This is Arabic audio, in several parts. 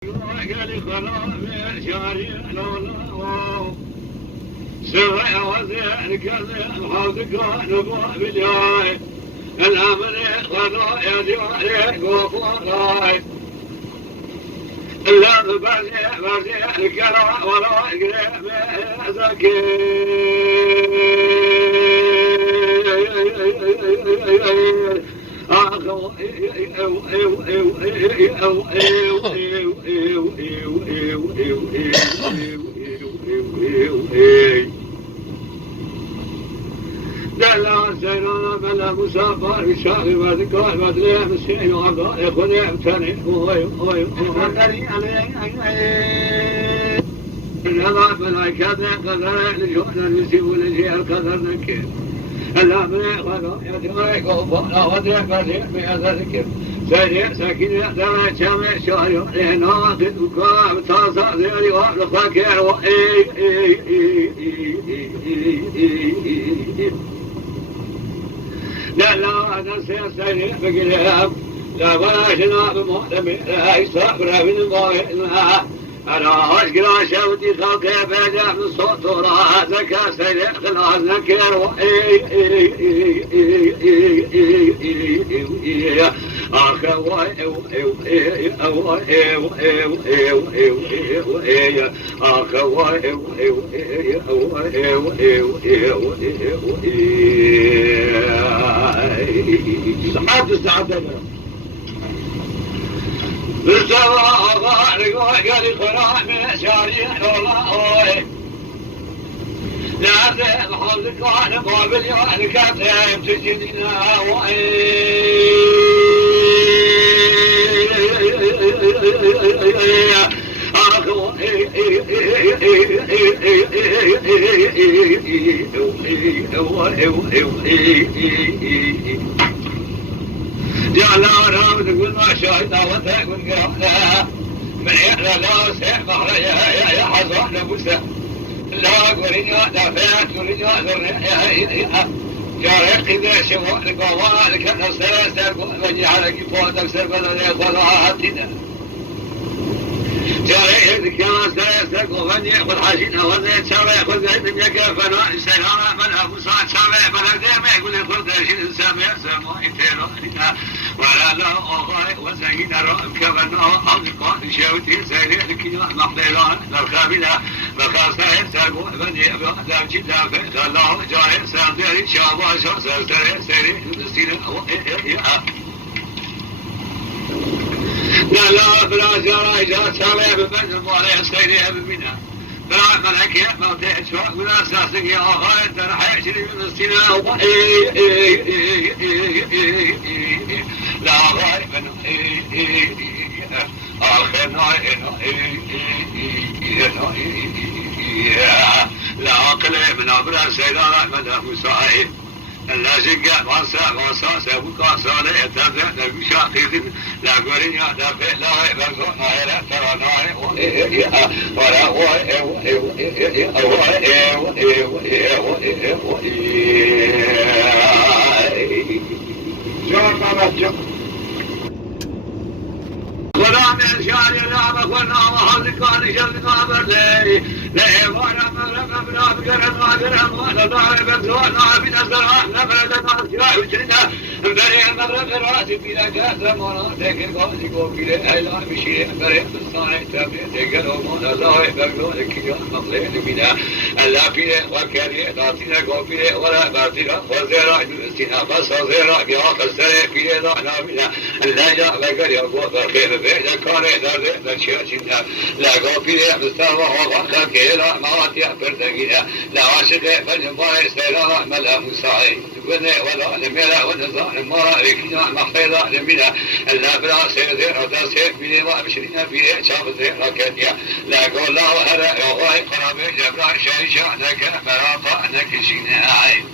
قال خراب شاري لولا سمع وزين كذا حوضك نبوة بالجاي الأمر خذوا يدي عليك وفراي لا برزي الكرع ولا قريب ذكي لا سيرنا بلا مسافر شاغي وذكر بدلي مسكين وعبد يكون يعتني هذا ملائكة قدر لجونا نسيب لجي القدر نكير لا من غدا يدرك وفلا ودرك بديع بأذكر سيد سكين يدرك شمع شايو لناقد وكاب تازع ذي وفكر لا نسير بقلب لا ولا شناب مؤلم لا يصبر من الله أنا أشكر شوتي خلقي بدأ من صوت راسك سيد خلاص نكر بالسواء غارق وقال خرام شاري والله لا زين حظك وانا ما باليوم كاتب تجدنا جعل رابط كل ما شاهد وتقول قرأنا من يحلى لا سيح بحر يا حصان بوسه لا قريني دافعت قريني ذرني جارك إذا شوال قوالك نصر وجعلك فوتك سبلا وضعتنا جارك كما سيسك وغني والحاجين وذي شرع خذ من يكفنا سيرا من أبو سعد شرع بلد ما يقول خذ شيء سامع سمع يتيرا ولا لا أغاي وزين رأم كبنا أصدقاء شوتي سيرك محضران الخابلة بخاصة تقول بدي أبدا جدا فلا جاي سامع شابا سيري لا بلا جرى جات سامع بمن المالي سيري بمنا بلا ملكي ما تحشوا ولا أساسك يا أغاي ترحي شري من السنة لا غائب آخرنا لا أقل من أبرا سيدنا أحمد أبو سعيد لا زقا وصا سبقا صالح تبع نبشاقيد لا قرين دافع لا بقنا لا ترانا ولا ولا من شعر لا بقنا وحلقان شلنا برلي لا وانا مبنا بقرن ولا دار بزوانا بنزرع نبلنا شاي وجنا بري مبرق راسي بلا كاثر مرا لكن قاضي قوبي لا مشي بري الصانع تبي تقلو من الله بقول لك يا مقلين بنا الا بي وكري داتنا قوبي ولا باتنا وزرع الاستنا بس زرع يا خسر بي لا بنا لا جاء بقول يا قوبي خير بيت كان دار الشاشنا لا قوبي مستوى وخلق لا ما تيابردقيا لا عاشق فالجبار سيرا ملا مساعي ولا نملا ونزار مرا لكنا مخيلا نملا الا بلا سير وتسير بي وابشرنا بي شاب زير كديا لا قول لا هلا يا غاي قرب جبر شيشانك مرافا انك شيناي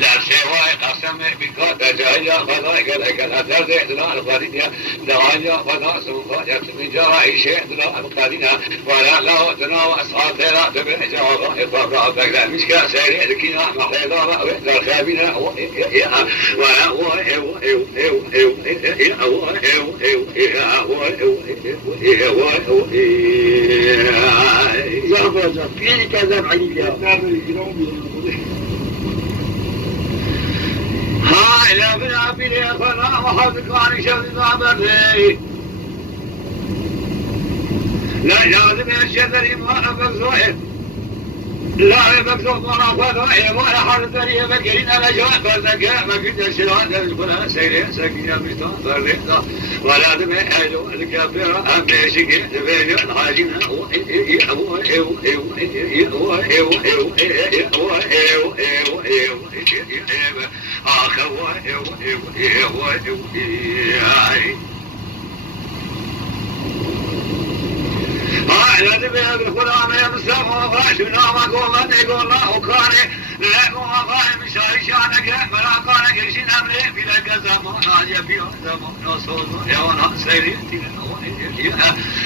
لا سوى قسم بك جايا فضايق لك لا تزيد لا القدينة دعايا فضا سوف من جاي شيء لا القدينة ولا لا تناوى أصحاب لا تبع جواب إطلاق لا مش كسر لكنا محيلا وإحنا خابنا ولا فيني كذاب عليك هاي لا بنا بنا فلا وحظك عن شر ضابر لا لازم الشذر ما بزوئ لا بزوء ما فضوئ ولا حرد لي بكرين على جواب فذكاء ما كنت الشلوان الفلا سيري سكينة مستغفر رضا ولا دم أهلو الكافر أمشي تبين الحاجين لازم بالغلام يمسح وغاشنا وقوما يقول الله كان لكم وقائم شارشانك فلا كان كيشين أمري في لك زمان يبيع زمان نصوص يوانا سيريتي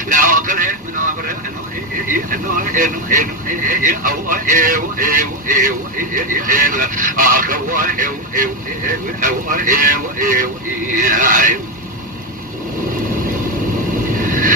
لا أقل من أمر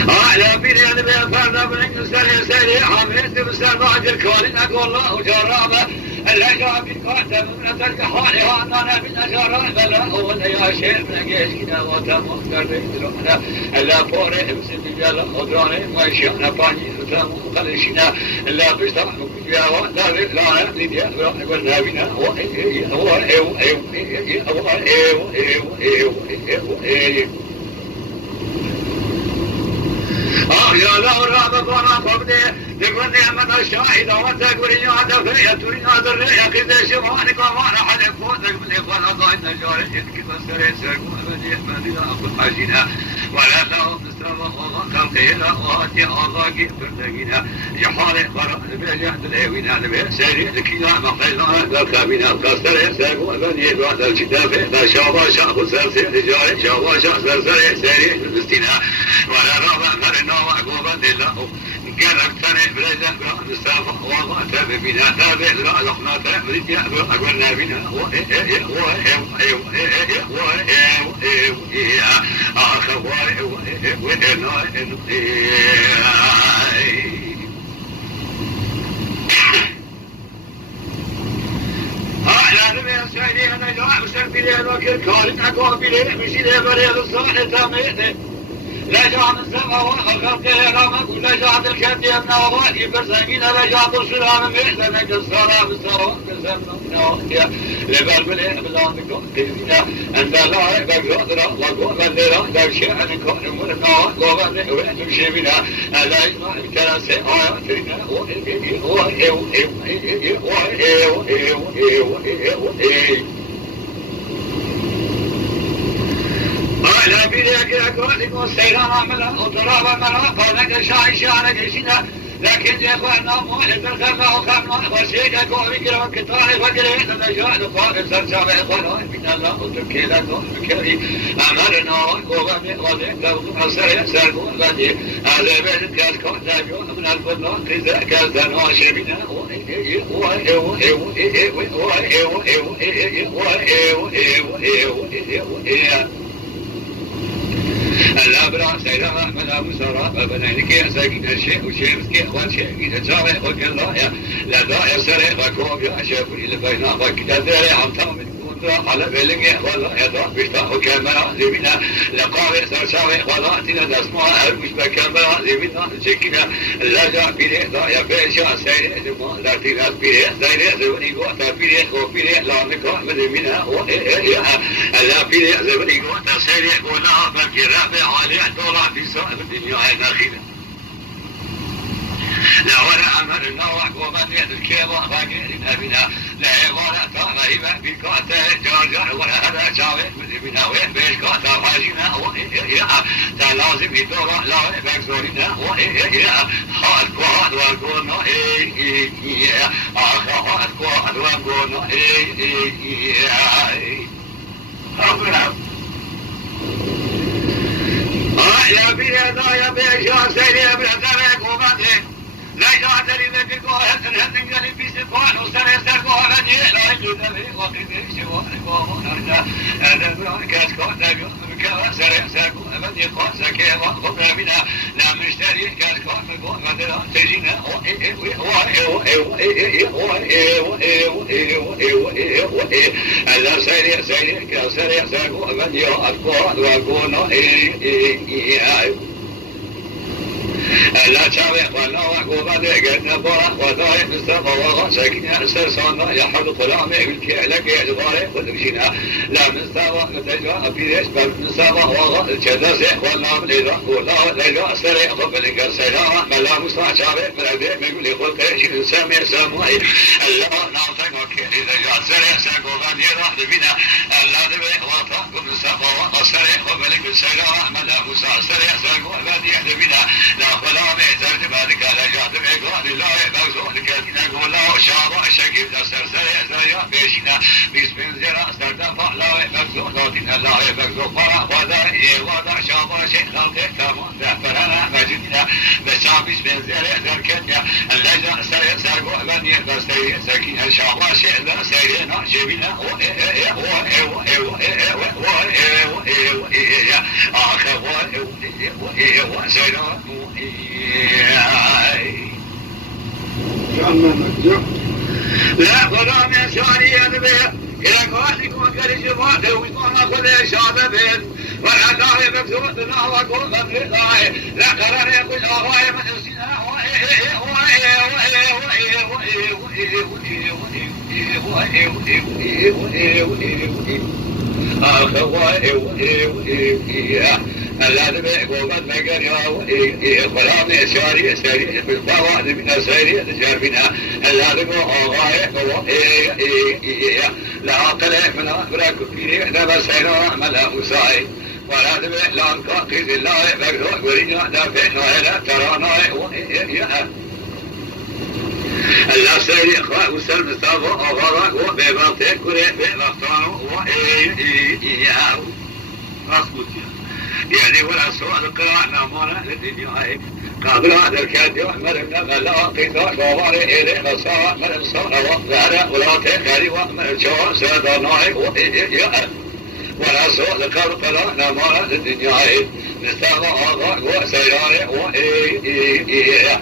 على بني أنا بفرنا بالإنجليزي سريع حميت بسرعة الكون أقول الله جرامة اللي بكاتب من تلك حالها أننا من أجرام لا هو يا شيخ من جيشنا وتمام كردنا لا فوري بسم الله خضراني ما شئنا باني تمام خلشنا لا بيشتغل يا ولا لا ندي قلنا بنا يا لا راب بنا فبدي لكن من الشاهد وتقول يا هذا في تريد هذا الريح كذا شمالك وما حد يفوتك من إخوان ضاين الجار كذا سريع سرقوا بدي أخذ حاجنا ولا لا مستوى خلقه لا واتي أضاقي بردقنا يحارق برا بجهد الهوين هذا بسريع لكنا مقيلا الخابين القصر سرقوا بدي بعد الكتاب لا شابا شاخ سرسي رجال شابا شاخ سرسي سريع بالاستناء ولا رابع مرنا وعقوبا لله قال اقتنع برجع مستوى وضعت بنا تابع لا لحنا تأمريك أقولنا بنا لا نبي أسعيني أنا جاء بسر بليه وكل كارن أقوى بليه مشي ليه بريه الصالح تاميته لا جاء من سماء وخلقه رامك ولا جاء الكند يبنى وغالي برزمين لا جاء السلام مئذا نجد الصلاة بالصلاة بالزمن لبال بليه بلان كنتينا أنت لا بقدر وقوم الليلة لا شيء أن يكون مرنا وقوم وين شيء بنا لا يسمع الكلام آياتنا لا بيدك أقولك والسيران عملا وترابا ملا فلك شاعشانا جيشنا لكن يا اخوانا موحد الخلق وخمنا وشيك اقول بكرة وكتاري فقرين النجاة لقائل سرسابة اخوانا من الله وتركي لكم بكري امرنا وقوغم وذيك وصر يسرقوا بدي هذا بيتك اسكون تابعون من الفضل كذا كذا ناشبنا الأبرار سيدنا أحمد أبو سراء بنينك يا ساكن الشيخ وشيخ إخوان شيخ إذا جاء وكل الله لا داعي سريع وكوب يا شيخ إلى بينا وكذا ذري عم تعمل على بلغ ولا يضع بيشتاق كاميرا زمنا لقاوي سرساوي وضعتنا نسمع المش بكاميرا زمنا شكنا لا جاء بيري ضايا بيشا سيري زمان لا تناس بيري سيري زمني قوتا بيري وبيري لا نكاح مزمنا لا بيري زمني قوتا سيري ولا بكي رابع علي دولار في صاحب الدنيا الأخيرة لا ولا أمر النوع وبدأ الكيبا باقي بنا لا ولا تغيب بكاته جار ولا هذا شاوي بنا وين بكاته حاجنا لازم يدور لا بكسورنا حال قواد والقونا خواهد قوات وقونا يا بيدا يا بيشا سيدي بلدرك ومدين لا يعتري ذلك قوات الهندن قلي بيسفان وسري سرقوها لني لا يجود لي وقيدي شواري ومنرجا هذا برانكاس كون نبيون بكوا سري سرقوها لني قوسا كيوا خبر بنا لا مشتري كاس كون مقوم مدرا تجينا لا سيدي سيدي كسري سرقوها لني أذكر وأكون لا شابه ولا وقوبة قدنا برا وذاي مستوى وغسكنا سرسانا يحب قلامي بالكي لك يدباري ودرشنا لا مستوى نتجوا في ليش بل مستوى وغا الجدسة ولا مليدا ولا ليدا سري قبل الجسنا ملا مستوى شابه ملأدي مقول يقول كيش سامي سامي الله نعطيك وكيل إذا جاء سري ساقوبا يروح بنا الله دبي وطا قبل مستوى وغسري قبل الجسنا ملا مستوى سري ساقوبا يروح بنا ولا بيتر تبارك على جاتم إقرار لا يبغزون كاتنا قولا شارع شكيب دستر سريع بيشنا بسم الزراء استردفع لا يبغزون ذاتنا لا يبغزون فرع وضع شابع شيء خلقه تمام دفرنا مجدنا بسام بسم الزراء ذركتنا اللجأ سريع سرقوا بني بسريع سكين شابع شيء لا سريع نعجبنا آخر وسيرا لا غلام يساري يذبح إلى قواتك وكل جبات ويطان أخذ شابه ولا داعي مكتوب الله وقول الله لا قرار يقول أغاية من السنة الذي قومت مجرى غلام يساري سريع بالطوال من سريع جابنا الذي غاية لا قل من أمرك فيه نبى سيرا ملا مساعد ولا تبع لا نقاقز الله مجرى ورنا دافعنا لا ترانا الله سيري إخوة وسلم مصطفى أغارك وبيباطيك كله بيباطانه وإياه راسبوتيا يعني ولا سؤال القراءة نامونا للدنيا قابل هذا الكاتب أحمد بن غلا قيثار بواري إلي غصاء من الصلاة وغارة ولا تخاري ومن الجوار سيدة ناعي ولا سؤال القراءة نامونا للدنيا نستغى أغاق وسياري وإيه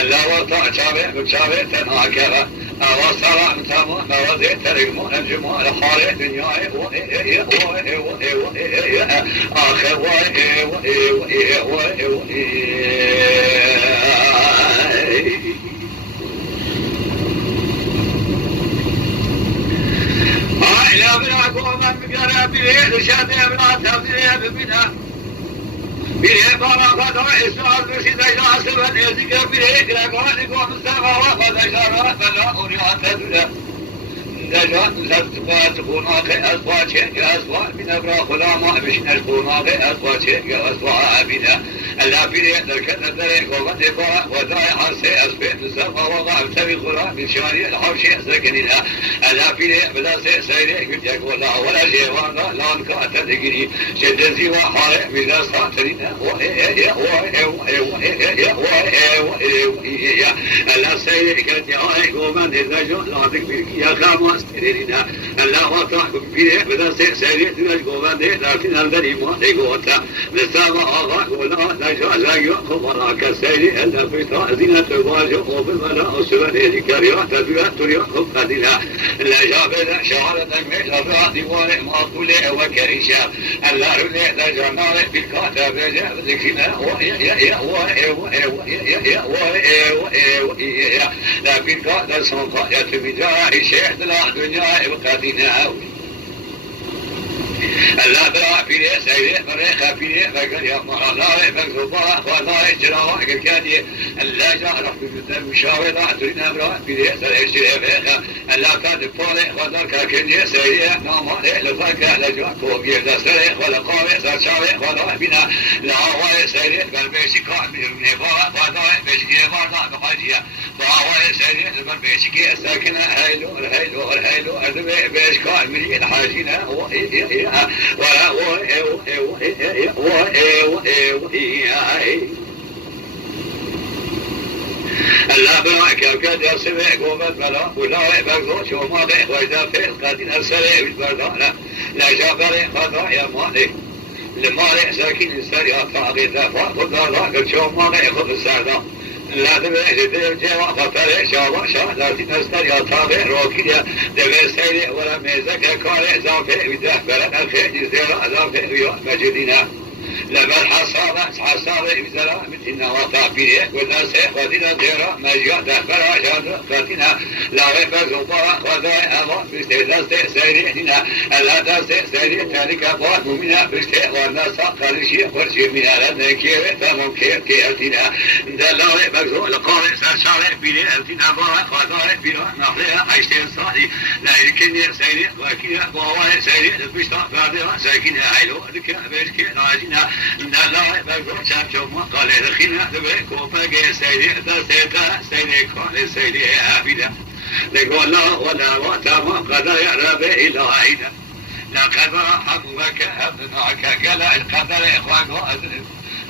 الله وطاع شابه مكشابه تناكرة أوصر متامة موزي ترقمون الجمال خارج دنياي آخر لا بلا قوما بقرا بليل شادي بلا تبدي ببنا بليه بارا خدا إسرائيل بسيطة جاسبا يزيك بليه كلاقاني قوم السماء وخدا شارات بلا أوريات تدولا نجات نزلت تقوناك أسوا شيء أسوا من أبرا خلاما بشن تقوناك أسوا شيء أسوا أبدا ألا بليه دركت ندري قوم دفاع وداي حسي أسفل السماء وضع بسبي خلا من شاري الحوشي سكننا ألا بليه بلا سيري قلت يقول لا ولا شيء وانا لا نكات تدقني شدزي وحاري بلا ساترنا ألا سيري كنت يا قوم الرجل لا تكبر يا خامس ترينا ألا وطاحكم فيه بلا سيري تقوم لكن الذي ما تقوتا لسما أغاق ولا نجاز يأخذ وراك سيري ألا في تأذين تواجه وبالملاء سبني كريات بيات يأخذ قدنا لا جابنا شعرة ميلا بعد وارئ ما قولي وكريشا ألا رلي لجنار بالكاتب جاب ذكنا لكن كاتب سنقا يتبجاء شيخ لا دنيا وقدنا الله برا فيه سيد مريخ فيه فقال يا مرالله فقصبا وضاي جراوة كالكادي الله جعله في المشاورة ترينا برا فيه سيد شريفيخ الله كان الطالع وذلك كني سيد نامالي لفاك لجوك وقير دستريخ ولا قاوي سرشاوي ولا بنا لعواي سيد قلبي شكاء من النفاق وضاي بشكي مرضى بحاجية وهي سريع بالبيشكي ساكنة هيلو أدبي بيشكال من الحاجينة ولا الله براك يكاد يرسمك ومثلا ولا يبقى شو ما بيه وإذا في القادين السريع بالبردانة لا جابر خضايا مالي لمالي ساكن السريع فاقيتا فاقل ذاك شو ما بيه خذ السردة لا تبقى جديد جوا فترة شابا لا تنستر يا طابع روكيا دبي سيري ولا ميزك كاري زافي وده بلد الخير زيرا زافي ويا مجدنا لما حصابة بزرا مثلنا وطابية ولا سيخوذنا زيرا مجيادة فراجاد فاتنا لا غيبا زبارا وذا أما بستيزا سيرينا ألا تسي سيري تاريك أبوات ممنا بستي والناس قرشي ورشي من ألدنا كيوي فممكن كيرتنا لا غيبا زبارا لقاري سرشاري بيلي ألتنا بارا وذا بيلا نحليها عيشتين صالي لا يمكن سيري وكينا بواي سيري لبشتا فاردها ساكنة عيلو لكا بيشكي راجنا لا بقول شو ما قال الخينا دبك وفاق سيدي قال سيدي عبيدا يقول لا ولا وتما قد يعرب إلى عيدا لا قدر حقك أبناك قال القدر إخوانك أذن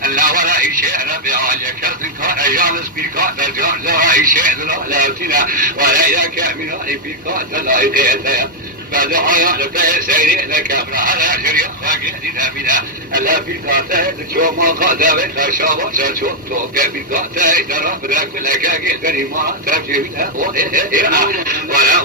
لا ولا شيء ربي عليك كان أيام سبيكات لا شيء لا تنا ولا يك من سبيكات لا يقيتها فدعا لك سيري لك على شريعة خاقينا منا ألا في قاته شو ما قاته بك شابا شو توك في قاته ترى بدك لك قدري ما ترجع منها ولا